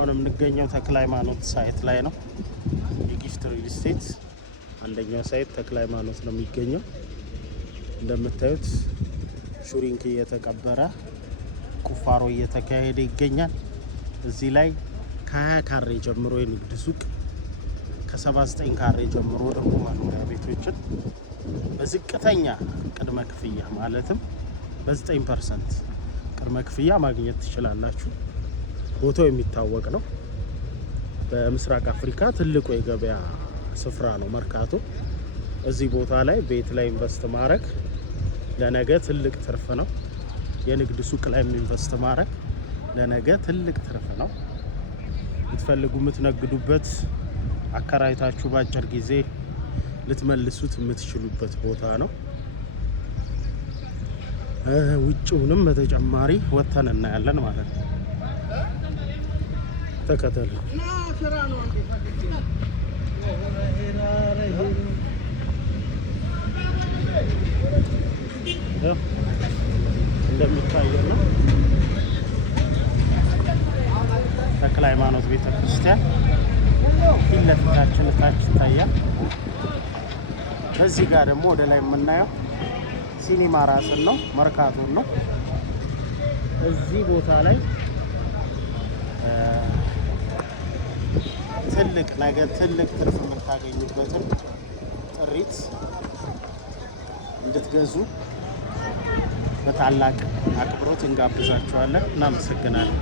አሁን የምንገኘው ተክለ ሃይማኖት ሳይት ላይ ነው። የጊፍት ሪል ስቴት አንደኛው ሳይት ተክለ ሃይማኖት ነው የሚገኘው። እንደምታዩት ሹሪንክ እየተቀበረ ቁፋሮ እየተካሄደ ይገኛል። እዚህ ላይ ከ20 ካሬ ጀምሮ የንግድ ሱቅ ከ79 ካሬ ጀምሮ ደግሞ መኖሪያ ቤቶችን በዝቅተኛ ቅድመ ክፍያ ማለትም በ9% ቅድመ ክፍያ ማግኘት ትችላላችሁ። ቦታው የሚታወቅ ነው። በምስራቅ አፍሪካ ትልቁ የገበያ ስፍራ ነው መርካቶ። እዚህ ቦታ ላይ ቤት ላይ ኢንቨስት ማድረግ ለነገ ትልቅ ትርፍ ነው። የንግድ ሱቅ ላይ ኢንቨስት ማድረግ ለነገ ትልቅ ትርፍ ነው። የምትፈልጉ የምትነግዱበት አከራይታችሁ በአጭር ጊዜ ልትመልሱት የምትችሉበት ቦታ ነው። ውጭውንም በተጨማሪ ወተን እናያለን ማለት ነው። ተከተሉ። እንደሚታየው ነው ተክለ ሃይማኖት ቤተክርስቲያን ፊት ለፊታችን ታች ይታያል። እዚህ ጋር ደግሞ ወደ ላይ የምናየው ሲኒማ ራስን ነው፣ መርካቶን ነው። እዚህ ቦታ ላይ ትልቅ ነገር ትልቅ ትርፍ የምታገኙበትን ጥሪት እንድትገዙ በታላቅ አክብሮት እንጋብዛችኋለን። እናመሰግናለን።